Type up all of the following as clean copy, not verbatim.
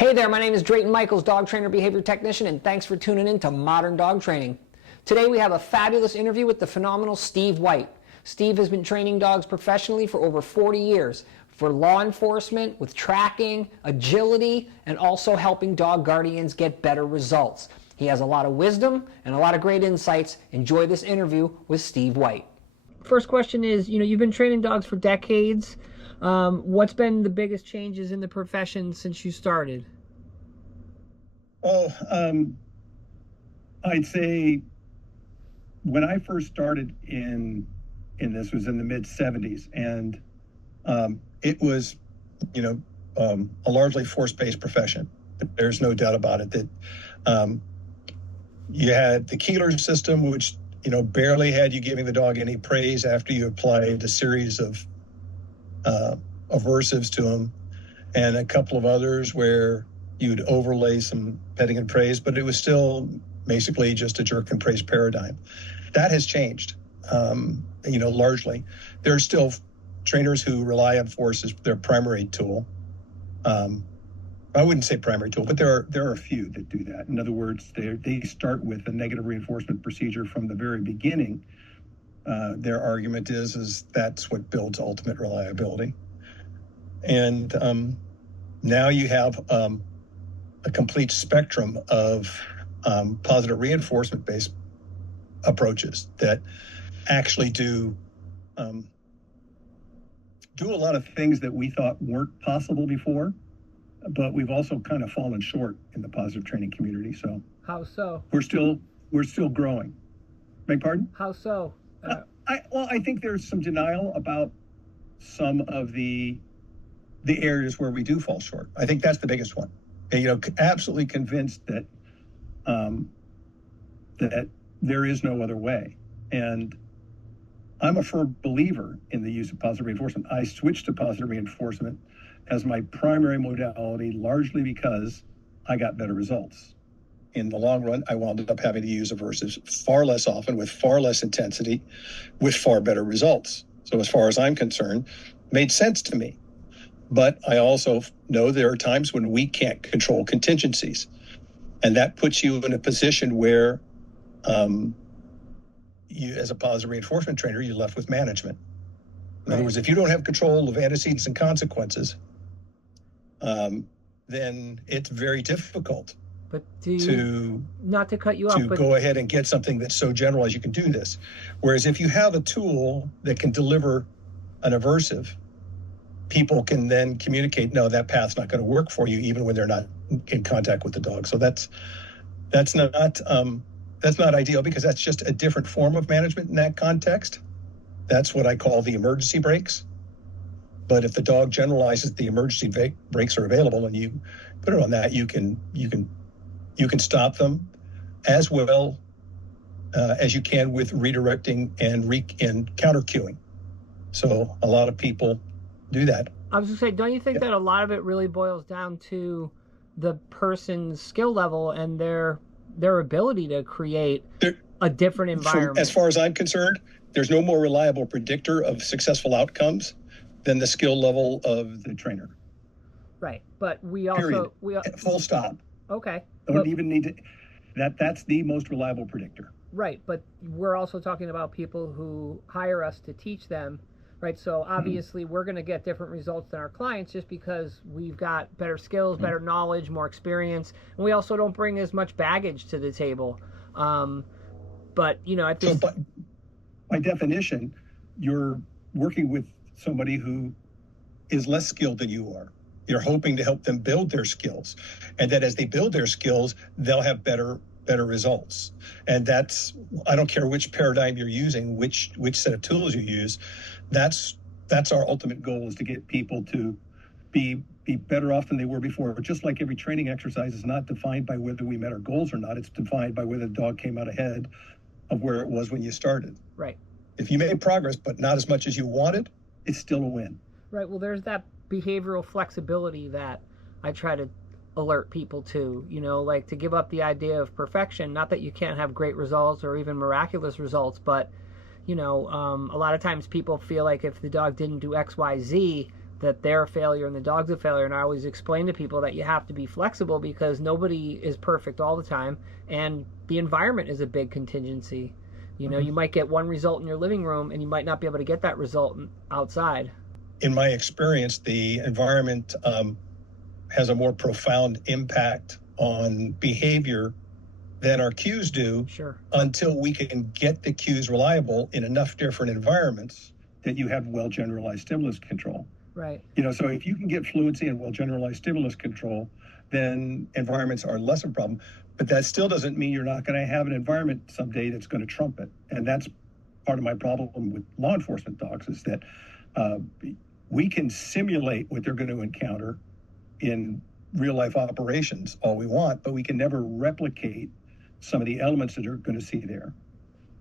Hey there, my name is Drayton Michaels, dog trainer, behavior technician, and thanks for tuning in to Modern Dog Training. Today we have a fabulous interview with the phenomenal Steve White. Steve has been training dogs professionally for over 40 years for law enforcement, with tracking, agility, and also helping dog guardians get better results. He has a lot of wisdom and a lot of great insights. Enjoy this interview with Steve White. First question is, you've been training dogs for decades. What's been the biggest changes in the profession since you started? I'd say when I first started in this was in the mid 70s, and it was, a largely force-based profession. There's no doubt about it that you had the Keeler system, which, barely had you giving the dog any praise after you applied a series of aversives to him, and a couple of others where you'd overlay some petting and praise, but it was still basically just a jerk and praise paradigm. That has changed, largely. There are still trainers who rely on force as their primary tool. I wouldn't say primary tool, but there are a few that do that. In other words, they start with a negative reinforcement procedure from the very beginning. Their argument is that's what builds ultimate reliability. And now you have a complete spectrum of positive reinforcement-based approaches that actually do a lot of things that we thought weren't possible before, but we've also kind of fallen short in the positive training community. So How so? we're still growing. Beg pardon? How so? I think there's some denial about some of the areas where we do fall short. I think that's the biggest one. And, absolutely convinced that that there is no other way. And I'm a firm believer in the use of positive reinforcement. I switched to positive reinforcement as my primary modality, largely because I got better results. In the long run, I wound up having to use aversives far less often, with far less intensity, with far better results. So as far as I'm concerned, made sense to me. But I also know there are times when we can't control contingencies. And that puts you in a position where you, as a positive reinforcement trainer, you're left with management. In other words, if you don't have control of antecedents and consequences, then it's very difficult But not to cut you off, but go ahead and get something that's so general as you can do this. Whereas if you have a tool that can deliver an aversive, people can then communicate, no, that path's not going to work for you, even when they're not in contact with the dog. So that's not ideal, because that's just a different form of management in that context. That's what I call the emergency brakes. But if the dog generalizes the emergency brakes are available and you put it on that, you can stop them as well as you can with redirecting and counter cueing. So a lot of people do that. I was going to say, don't you think that a lot of it really boils down to the person's skill level and their ability to create a different environment? As far as I'm concerned, there's no more reliable predictor of successful outcomes than the skill level of the trainer. Right, but we also full stop. Okay. Don't even need to. That's the most reliable predictor. Right, but we're also talking about people who hire us to teach them. Right, so obviously we're going to get different results than our clients just because we've got better skills, better knowledge, more experience, and we also don't bring as much baggage to the table. But I think so by definition, you're working with somebody who is less skilled than you are. You're hoping to help them build their skills, and that as they build their skills, they'll have better results. And that's, I don't care which paradigm you're using, which set of tools you use. That's our ultimate goal, is to get people to be better off than they were before. But just like every training exercise is not defined by whether we met our goals or not, it's defined by whether the dog came out ahead of where it was when you started. Right. If you made progress, but not as much as you wanted, it's still a win. Right. Well, there's that behavioral flexibility that I try to alert people to, like to give up the idea of perfection. Not that you can't have great results or even miraculous results, but a lot of times people feel like if the dog didn't do X, Y, Z, that they're a failure and the dog's a failure. And I always explain to people that you have to be flexible because nobody is perfect all the time, and the environment is a big contingency. You might get one result in your living room and you might not be able to get that result outside. In my experience, the environment has a more profound impact on behavior than our cues do. Sure. Until we can get the cues reliable in enough different environments that you have well generalized stimulus control. Right. So if you can get fluency and well generalized stimulus control, then environments are less of a problem. But that still doesn't mean you're not going to have an environment someday that's going to trump it. And that's part of my problem with law enforcement dogs, is that we can simulate what they're going to encounter in real life operations all we want, but we can never replicate some of the elements that are going to see there.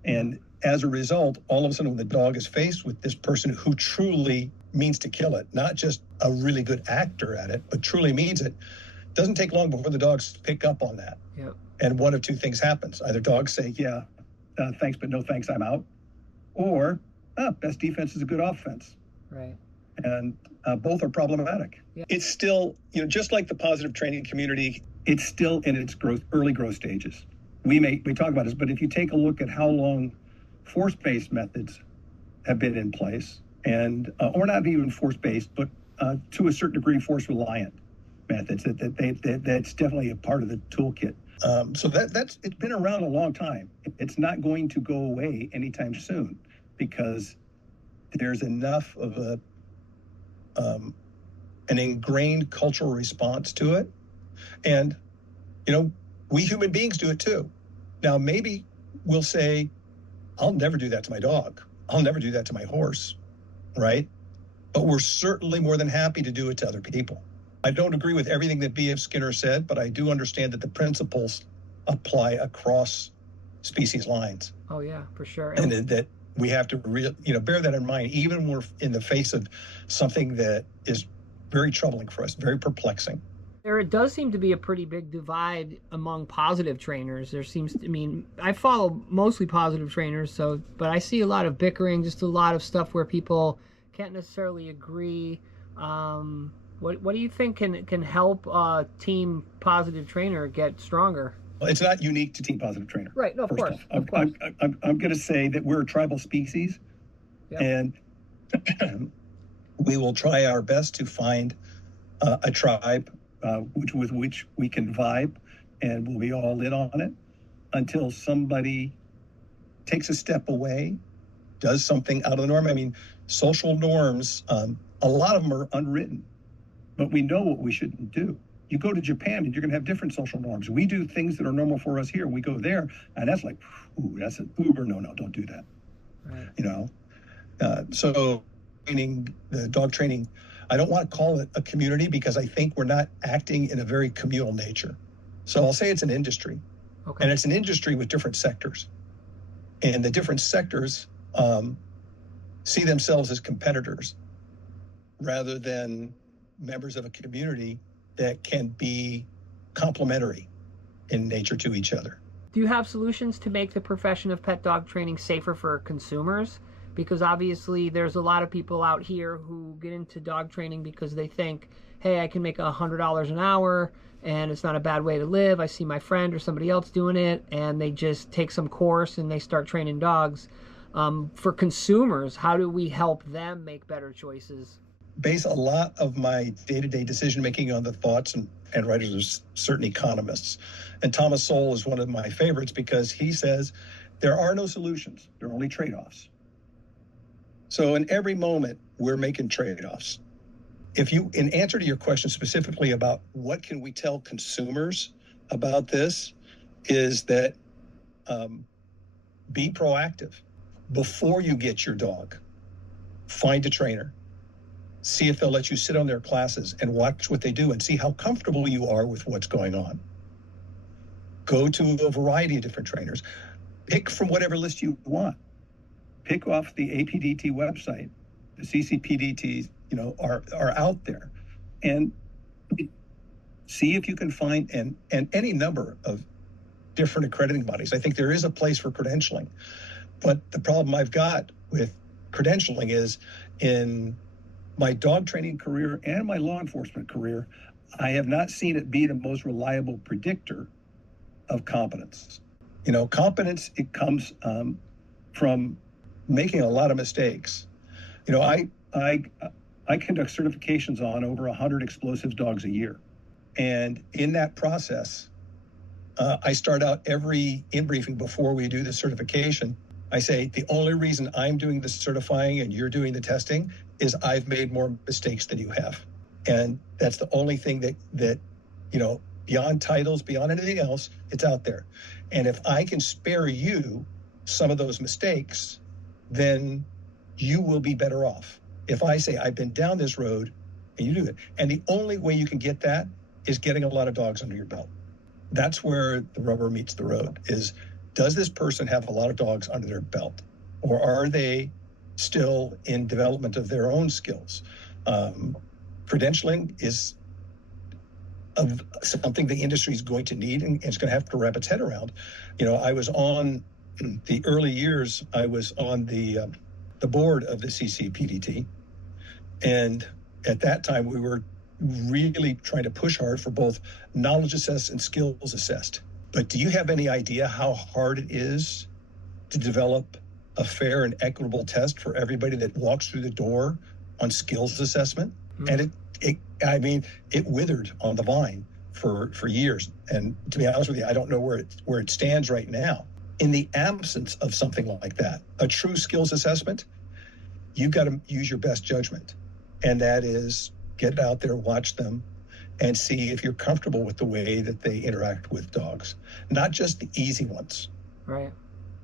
And as a result, all of a sudden when the dog is faced with this person who truly means to kill it, not just a really good actor at it, but truly means it, doesn't take long before the dogs pick up on that. Yep. And one of two things happens. Either dogs say, yeah, thanks, but no thanks, I'm out. Or, best defense is a good offense. Right. And both are problematic. Yeah. It's still, just like the positive training community, it's still in its early growth stages. We talk about this, but if you take a look at how long force-based methods have been in place, and or not even force-based, but to a certain degree force-reliant methods, that's definitely a part of the toolkit. So it's been around a long time. It's not going to go away anytime soon because there's enough of an ingrained cultural response to it, and we human beings do it too. Now, maybe we'll say, I'll never do that to my dog. I'll never do that to my horse, right? But we're certainly more than happy to do it to other people. I don't agree with everything that B.F. Skinner said, but I do understand that the principles apply across species lines. Oh, yeah, for sure. And that we have to bear that in mind, even when we're in the face of something that is very troubling for us, very perplexing. There does seem to be a pretty big divide among positive trainers. I follow mostly positive trainers, but I see a lot of bickering, just a lot of stuff where people can't necessarily agree. What do you think can help Team Positive Trainer get stronger? Well, it's not unique to Team Positive Trainer. Right, no, of course. I'm going to say that we're a tribal species, yep. And we will try our best to find a tribe with which we can vibe, and we'll be all in on it until somebody takes a step away, does something out of the norm. I mean, social norms, a lot of them are unwritten, but we know what we shouldn't do. You go to Japan and you're going to have different social norms. We do things that are normal for us here. We go there and that's like, ooh, that's an uber no, don't do that. Right. So the dog training, I don't want to call it a community because I think we're not acting in a very communal nature. So I'll say it's an industry. Okay. And it's an industry with different sectors. And the different sectors see themselves as competitors rather than members of a community that can be complementary in nature to each other. Do you have solutions to make the profession of pet dog training safer for consumers? Because obviously there's a lot of people out here who get into dog training because they think, hey, I can make $100 an hour and it's not a bad way to live. I see my friend or somebody else doing it and they just take some course and they start training dogs. For consumers, how do we help them make better choices? Base a lot of my day-to-day decision-making on the thoughts and writers of certain economists. And Thomas Sowell is one of my favorites because he says there are no solutions. There are only trade-offs. So in every moment, we're making trade-offs. In answer to your question specifically about what can we tell consumers about this, is that be proactive. Before you get your dog, find a trainer. See if they'll let you sit on their classes and watch what they do and see how comfortable you are with what's going on. Go to a variety of different trainers. Pick from whatever list you want. Pick off the APDT website. The CCPDTs, are out there. And see if you can find, and any number of different accrediting bodies. I think there is a place for credentialing. But the problem I've got with credentialing is in my dog training career and my law enforcement career, I have not seen it be the most reliable predictor of competence. You know, competence, it comes from making a lot of mistakes. You know, I conduct certifications on over 100 explosives dogs a year. And in that process, I start out every in-briefing before we do the certification. I say, the only reason I'm doing the certifying and you're doing the testing is I've made more mistakes than you have. And that's the only thing that you know, beyond titles, beyond anything else, it's out there. And if I can spare you some of those mistakes, then you will be better off. If I say, I've been down this road and you do it. And the only way you can get that is getting a lot of dogs under your belt. That's where the rubber meets the road, is does this person have a lot of dogs under their belt? Or are they still in development of their own skills? Credentialing is something the industry is going to need and it's going to have to wrap its head around. You know, I was on the early years, I was on the board of the CCPDT. And at that time, we were really trying to push hard for both knowledge assessed and skills assessed. But do you have any idea how hard it is to develop a fair and equitable test for everybody that walks through the door on skills assessment? And it withered on the vine for years. And to be honest with you, I don't know where it stands right now. In the absence of something like that, a true skills assessment, you've got to use your best judgment. And that is get out there, watch them, and see if you're comfortable with the way that they interact with dogs. Not just the easy ones, Right.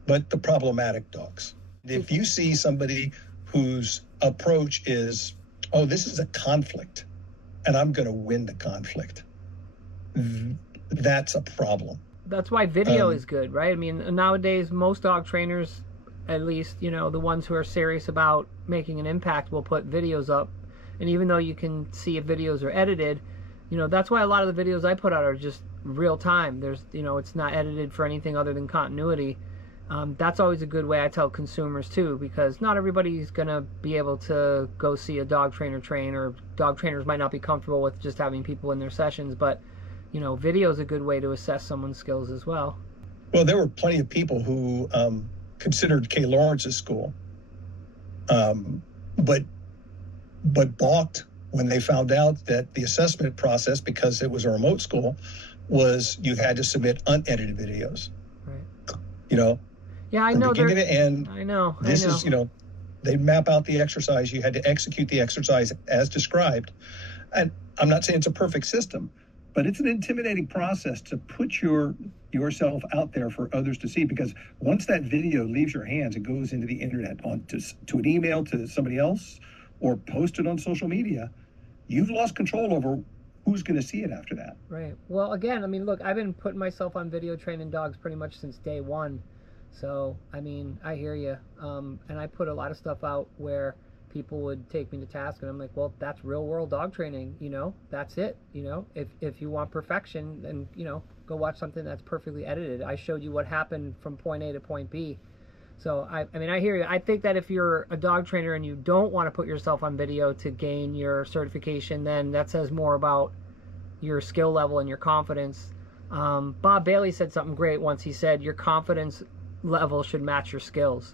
but the problematic dogs. If you see somebody whose approach is, oh, this is a conflict, and I'm going to win the conflict, that's a problem. That's why video is good, right? I mean, nowadays, most dog trainers, at least, you know, the ones who are serious about making an impact, will put videos up. And even though you can see if videos are edited, you know, that's why a lot of the videos I put out are just real time. There's, you know, it's not edited for anything other than continuity. That's always a good way I tell consumers too, because not everybody's going to be able to go see a dog trainer train, or dog trainers might not be comfortable with just having people in their sessions. But, you know, video is a good way to assess someone's skills as well. Well, there were plenty of people who considered Kay Lawrence's school, but balked when they found out that the assessment process, because it was a remote school, was you had to submit unedited videos. Right. You know? Yeah, I from know. beginning to end. I know. This is, you know, they map out the exercise. You had to execute the exercise as described. And I'm not saying it's a perfect system, but it's an intimidating process to put yourself out there for others to see, because once that video leaves your hands, it goes into the internet, to an email to somebody else, or posted on social media, you've lost control over who's going to see it after that. Right. Well, again, I mean, look, I've been putting myself on video training dogs pretty much since day one. So, I mean, I hear you. And I put a lot of stuff out where people would take me to task, and I'm like, well, that's real world dog training, you know, that's it. You know, if you want perfection, then, you know, go watch something that's perfectly edited. I showed you what happened from point A to point B. So, I mean, I hear you. I think that if you're a dog trainer and you don't want to put yourself on video to gain your certification, then that says more about your skill level and your confidence. Bob Bailey said something great once. He said, your confidence level should match your skills.